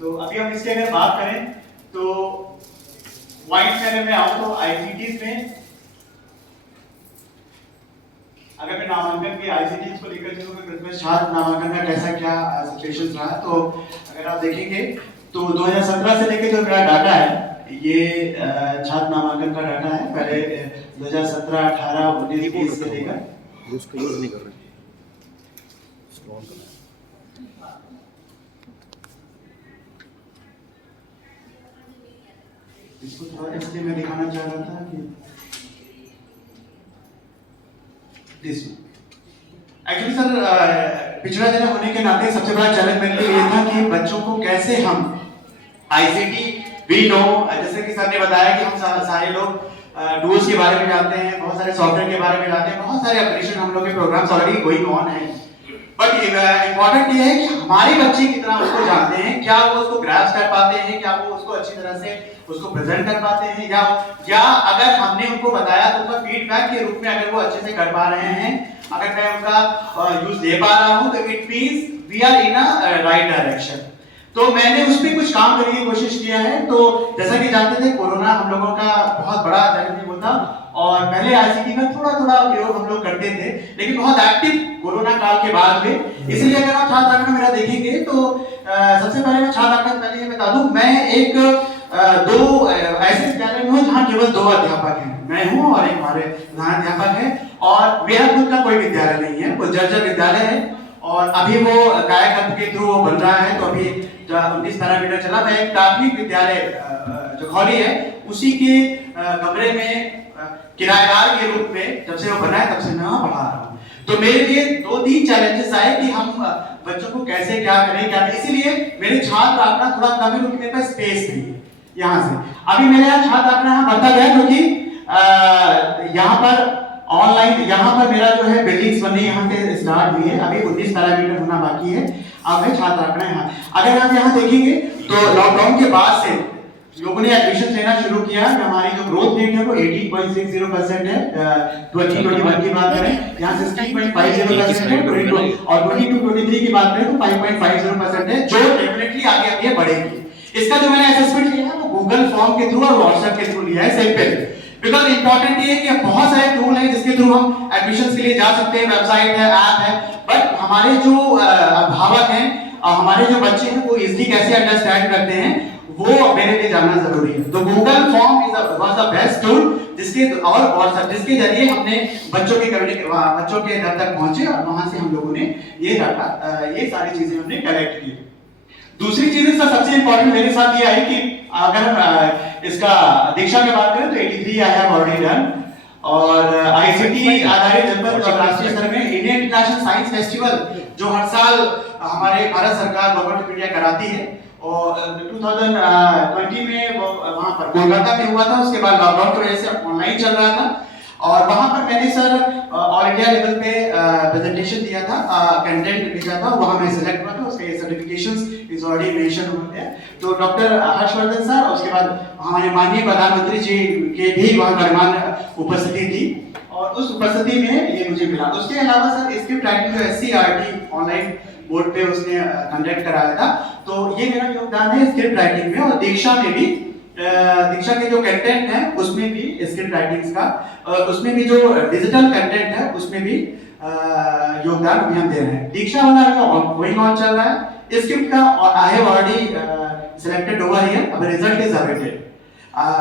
तो अभी हम इसकी अगर बात करें तो वाइट से अगर मैं आऊँ तो आईसीटीज में अगर मैं नामांकन के आईसीटीज को लेकर चलूँ कि प्रतिवर्ष छात्र नामांकन का कैसा क्या सिचुएशन रहा, तो अगर आप देखेंगे तो 2017 से लेकर जो मेरा डाटा है ये छात्र नामांकन का डाटा है। पहले 2017, 18, 19, 20 से लेकर उसका यूज नहीं कर रहे, स्क्रॉल कर रहे हैं। इसको थोड़ा इसलिए मैं दिखाना चाह रहा था कि एक्चुअली सर पिछड़ा जिला होने के नाते सबसे बड़ा चैलेंज मेरे लिए ये था कि बच्चों को कैसे हम आईसीटी वी नो, जैसे कि सर ने बताया कि हम सारे लोग टूल्स के बारे में जानते हैं, बहुत सारे सॉफ्टवेयर के बारे में जानते हैं, बहुत सारे एप्लीकेशन हम लोग के प्रोग्राम्स ऑलरेडी गोइंग ऑन है। बट इम्पोर्टेंट ये है कि हमारे बच्चे कितना उसको जानते हैं, क्या वो उसको ग्रास्प कर पाते हैं, क्या वो उसको अच्छी तरह से उसको प्रेजेंट कर पाते हैं, या अगर हमने उनको बताया तो उनका फीडबैक के रूप में अगर वो अच्छे से कर पा रहे हैं, अगर मैं उनका यूज ले पा रहा हूं तो it means we are in a right direction. तो मैंने उस पर कुछ काम करने की कोशिश किया है। तो जैसा कि जानते थे कोरोना हम लोगों का बहुत बड़ा चैलेंज होता और पहले आईसीटी का थोड़ा थोड़ा प्रयोग हम लोग करते थे, लेकिन बहुत एक्टिव कोरोना काल के बाद में। इसलिए अगर आप छात्र आंकड़ा मेरा देखेंगे तो सबसे पहले मैं छात्र आंकड़ा पहले ये बता दूं, मैं एक दो ऐसे विद्यालय में हूँ जहाँ केवल 2 अध्यापक हैं, मैं हूँ और एक हमारे प्रधान अध्यापक है, और मेरा खुद का कोई विद्यालय नहीं है, वो जर्जर विद्यालय है और अभी वो कायाकल्प के थ्रू वो बन रहा है। तो अभी 19 पैरामीटर चला। मैं एक प्राथमिक विद्यालय जो खौली है उसी के कमरे में किराएदार के रूप में जब से वो बना है तब से मैं वहां पढ़ा रहा हूँ। तो मेरे लिए 2-3 चैलेंजेस आए कि हम बच्चों को कैसे क्या करें क्या नहीं। इसीलिए मेरे छात्र आंकड़ा थोड़ा कम है क्योंकि मेरे पास स्पेस नहीं है। यहाँ से अभी मेरे यहाँ छात्र आंकड़ा यहाँ बढ़ता गया क्योंकि यहाँ पर ऑनलाइन यहाँ पर मेरा जो है बिल्डिंग्स बनने यहाँ से स्टार्ट हुई है। अभी 19 पैरामीटर होना बाकी है। अब है छात्र आंकड़ा यहाँ। अगर आप यहाँ देखेंगे तो लॉकडाउन के बाद से लोगों ने एडमिशन लेना शुरू किया। हमारी जो ग्रोथ रेट है वो 18.60% है। 2021 की बात करें यहाँ 16.50% है, और 22-23 की बात करें तो 5.50% है, जो डेफिनेटली आगे आगे बढ़ेगी। इसका जो मैंने असेसमेंट लिया है वो गूगल फॉर्म के थ्रू और व्हाट्सएप के थ्रू लिया है सिंपल। बिकॉज इंपॉर्टेंट ये है कि बहुत सारे टूल हैं जिसके थ्रू हम एडमिशन के लिए जा सकते हैं, वेबसाइट है, ऐप है, बट हमारे जो अभिभावक हैं, हमारे जो बच्चे हैं वो इजीली कैसे अंडरस्टैंड करते हैं वो मेरे लिए जानना जरूरी है। तो Google form is was the best tool जिसके और व्हाट्सएप जिसके जरिए हमने बच्चों के घर तक पहुंचे और वहां से हम लोगों ने ये डाटा ये सारी चीजें हमने कलेक्ट की। दूसरी चीज इसका सबसे इंपॉर्टेंट मेरे साथ ये आई कि अगर इसका दीक्षा की बात करें तो 83 आई हैव ऑलरेडी डन, और आईसीटी आधारित जनपद और राष्ट्रीय स्तर में इंडियन इंटरनेशनल साइंस फेस्टिवल जो हर साल हमारे भारत सरकार गवर्नमेंट ऑफ इंडिया कराती है, और 2020 में वो वहां पर कोलकाता में हुआ था। उसके बाद लॉकडाउन की वजह से ऑनलाइन चल रहा था और वहां पर मैंने सर ऑल इंडिया लेवल पे प्रेजेंटेशन दिया था, कंटेंट भेजा था, वहां मैं सिलेक्ट हुआ था। उसके सर्टिफिकेशंस इज ऑलरेडी मेंशन हुए हैं। तो डॉक्टर हर्षवर्धन सर और उसके बाद हमारे माननीय प्रधानमंत्री जी के भी वहां गणमान्य उपस्थिति थी और उस उपस्थिति में ये मुझे मिला। उसके अलावा सर स्क्रिप्ट राइटिंग जो एससीईआरटी ऑनलाइन बोर्ड पे उसने कंडक्ट कराया था, तो ये मेरा योगदान है स्क्रिप्ट राइटिंग में। और दीक्षा में भी दीक्षा के जो कंटेंट है उसमें भी स्क्रिप्ट राइटिंग्स का उसमें भी जो डिजिटल कंटेंट है उसमें भी योगदान अभी हम दे रहे हैं। दीक्षा वाला गोइंग ऑन चल रहा है। स्क्रिप्ट का I have already selected over here, अब रिजल्ट इज अवेटेड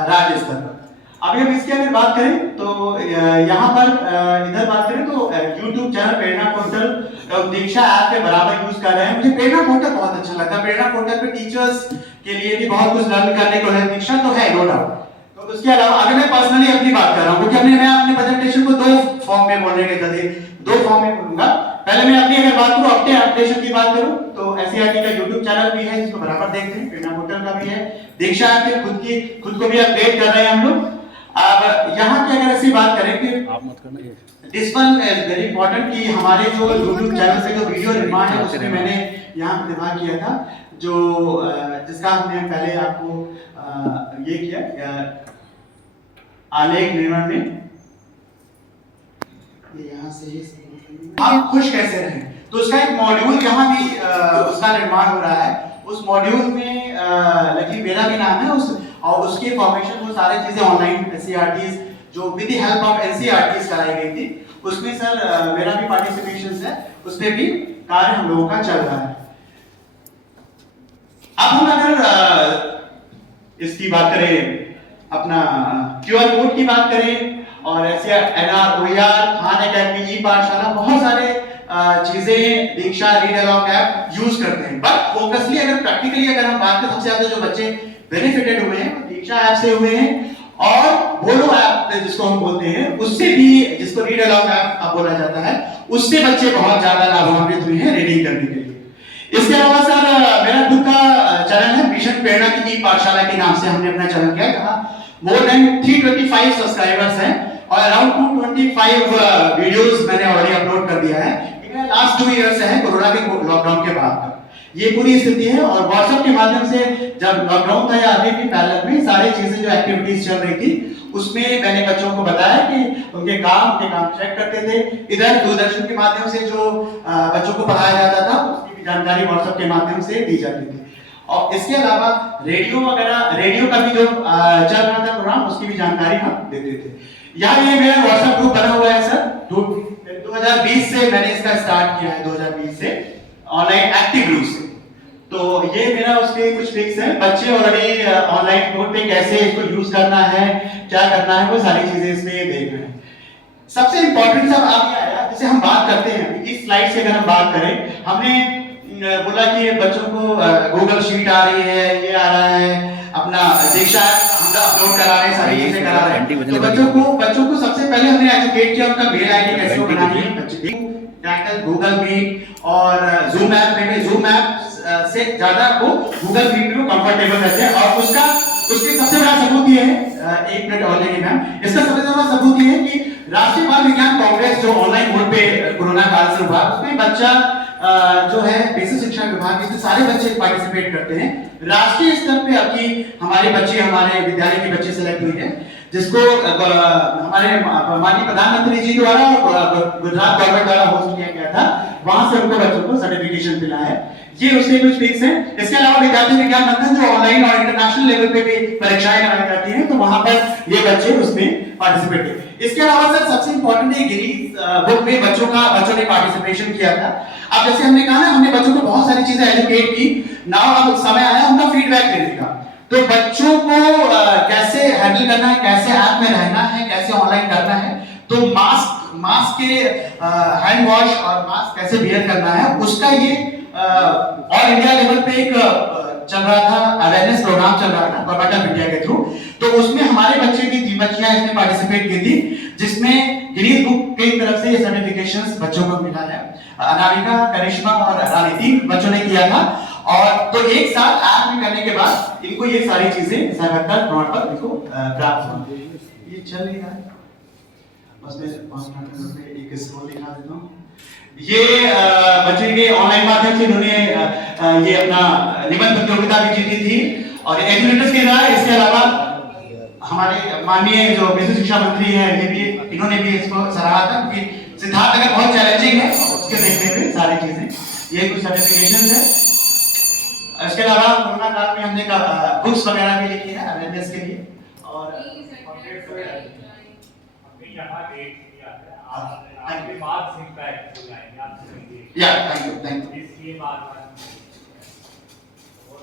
राज्य स्तर पर। अभी हम इसकी अगर बात करें तो यहाँ पर इधर बात करें तो YouTube चैनल प्रेरणा पोर्टल दीक्षा ऐप के बराबर यूज कर रहे हैं। मुझे प्रेरणा पोर्टल बहुत अच्छा लगता है। प्रेरणा पोर्टल पे टीचर्स के लिए भी बहुत कुछ लर्न करने को है, दीक्षा तो है नो डाउट। तो उसके अलावा अगर मैं पर्सनली अपनी बात कर रहा हूँ क्योंकि मैं अपने प्रेजेंटेशन को 2 फॉर्म में बोलने के थे, 2 फॉर्म में बोलूंगा। पहले मैं अपनी अगर बात करूँ अपने अपडेशन की बात करूँ तो एससीईआरटी का YouTube चैनल भी है जिसको बराबर देखते हैं, प्रेरणा पोर्टल का भी है, दीक्षा ऐप के खुद को भी अपडेट कर रहे हैं हम लोग। अब यहाँ की अगर ऐसी बात करें कि आप मत करना, this one is very important कि हमारे जो YouTube चैनल से जो वीडियो निर्माण है उसमें मैंने यहाँ प्रतिभाग किया था, जो जिसका हमने पहले आपको ये किया आलेख निर्माण में। ये यहाँ से आप खुश कैसे रहें, तो उसका एक मॉड्यूल यहाँ भी उसका निर्माण हो रहा है। उस मॉड्यूल में लकी मेरा भी नाम है उस और उसकी फॉर्मेशन वो सारी चीजें ऑनलाइन एनसीईआरटीज जो with the help of NCERTs कराई गई थी, उसमें सर मेरा भी पार्टिसिपेशन है, उसमें भी कार्य हम लोगों का चल रहा है। अब हम अगर इसकी बात करें, अपना क्यूआर कोड की बात करें, और ऐसे एनआर ओईआर खान एकेडमी ई पाठशाला बहुत सारे चीजें दीक्षा रीड अलॉन्ग ऐप यूज करते हैं। बट फोकसली अगर प्रैक्टिकली अगर हम बात करें, सबसे ज्यादा जो बच्चे बेनिफिटेड हुए हैं वो दीक्षा ऐप से हुए हैं, और बोलो ऐप जिसको हम बोलते हैं उससे भी, जिसको रीड अलॉन्ग ऐप बोला जाता है, उससे बच्चे बहुत ज्यादा लाभान्वित हुए हैं रीडिंग करने के लिए। इसके अलावा सर मेरा खुद का चैनल है मिशन प्रेरणा की ई पाठशाला के नाम से हमने अपना चैनल किया, जहां मोर देन 325 सब्सक्राइबर्स हैं और अराउंड 225 वीडियोस मैंने ऑलरेडी अपलोड कर दिया है। ये लास्ट 2 इयर्स है कोरोना के लॉकडाउन के बाद ये पूरी स्थिति है। और व्हाट्सएप के माध्यम से जब लॉकडाउन था या अभी भी पैरेलल में सारी चीजें जो एक्टिविटीज चल रही थी, उसमें मैंने बच्चों को बताया कि उनके काम चेक करते थे। इधर दूरदर्शन के माध्यम से जो बच्चों को पढ़ाया जाता था उसकी भी जानकारी व्हाट्सएप के माध्यम से दी जाती थी। और इसके अलावा रेडियो वगैरह, रेडियो का भी जो चल रहा था प्रोग्राम, उसकी भी जानकारी हम देते थे। यहाँ ये मेरा व्हाट्सएप ग्रुप बना हुआ है सर, 2020 से मैंने इसका स्टार्ट किया है, 2020 से ऑनलाइन एक्टिव रूप से। तो ये मेरा उसके कुछ ट्रिक्स हैं, बच्चे ऑलरेडी ऑनलाइन कोड पे कैसे इसको यूज करना है, क्या करना है, वो सारी चीजें इसमें देख रहे हैं। सबसे इंपॉर्टेंट सब आप ये आया, जैसे हम बात करते हैं इस स्लाइड से, अगर हम बात करें, हमने बोला कि बच्चों को गूगल शीट आ रही है, ये आ रहा है, अपना दीक्षा हम अपलोड करा रहे हैं, सारी चीजें करा रहे हैं। तो बच्चों को सबसे पहले हमने एजुकेट किया उनका मेल आईडी कैसे बनानी है। बच्चे गूगल मीट और जूम ऐप में, जूम ऐप से ज्यादा वो गूगल मीट में कंफर्टेबल रहते हैं। और उसके सबसे बड़ा सबूत ये है, 1 मिनट और लेंगे मैम, इसका सबसे बड़ा सबूत ये है कि राष्ट्रीय बाल विज्ञान कांग्रेस जो ऑनलाइन मोड पे कोरोना काल से हुआ, उसमें बच्चा जो है बेसिक शिक्षा विभाग के सारे बच्चे पार्टिसिपेट करते हैं। राष्ट्रीय स्तर पे अभी हमारे बच्चे, हमारे विद्यालय के बच्चे सेलेक्ट हुए हैं, जिसको हमारे माननीय प्रधानमंत्री जी द्वारा गुजरात गवर्नमेंट द्वारा होस्ट किया गया था, वहां से उनको बच्चों को सर्टिफिकेशन मिला है। ये उसके कुछ फिक्स हैं। इसके अलावा विद्यार्थी विज्ञान मंथन जो ऑनलाइन और इंटरनेशनल लेवल पे भी परीक्षाएं कराई जाती हैं, तो वहां पर ये बच्चे उसमें पार्टिसिपेट किए। इसके अलावा सर सबसे इंपॉर्टेंट है गिनीज बुक में बच्चों ने पार्टिसिपेशन किया था। अब जैसे हमने कहा ना, हमने बच्चों को बहुत सारी चीजें एजुकेट की, नाउ अब समय आया उनका फीडबैक लेने का। तो बच्चों को कैसे हैंडल करना है, कैसे ऐप में रहना है, कैसे ऑनलाइन करना है, तो मास्क के हैंड वॉश और मास्क कैसे वियर करना है, उसका ये ऑल इंडिया लेवल पे एक चल रहा था, अवेयरनेस प्रोग्राम चल रहा था गवर्नमेंट ऑफ इंडिया के थ्रू। तो उसमें हमारे बच्चे की 3 बच्चियां इसमें पार्टिसिपेट की थी, जिसमें गिनीज बुक की तरफ से ये सर्टिफिकेशंस बच्चों को मिला है। अनामिका, करिश्मा और रानी 3 बच्चों ने किया था। और तो एक साथ ऐप में करने के बाद इनको ये सारी चीजें लगातार नोट पर इनको प्राप्त हुई। ये चल नहीं रहा है, बस मैं 5 मिनट में एक स्क्रॉल दिखा देता हूं। ये बच्चे के ऑनलाइन माध्यम से इन्होंने ये अपना निबंध प्रतियोगिता भी जीती थी और एजुकेटर्स के द्वारा। इसके अलावा हमारे माननीय जो बेसिक शिक्षा मंत्री हैं, ये भी इन्होंने भी इसको सराहा था कि सिद्धार्थ नगर बहुत चैलेंजिंग है, उसके देखते हुए सारी चीजें, ये कुछ सर्टिफिकेशंस है। इसके अलावा कोरोना काल में हमने बुक्स वगैरह भी लिखी है अवेयरनेस के लिए। और आपके बाद फीडबैक हो जाएंगे, आप सुनिए। या थैंक यू इसलिए बात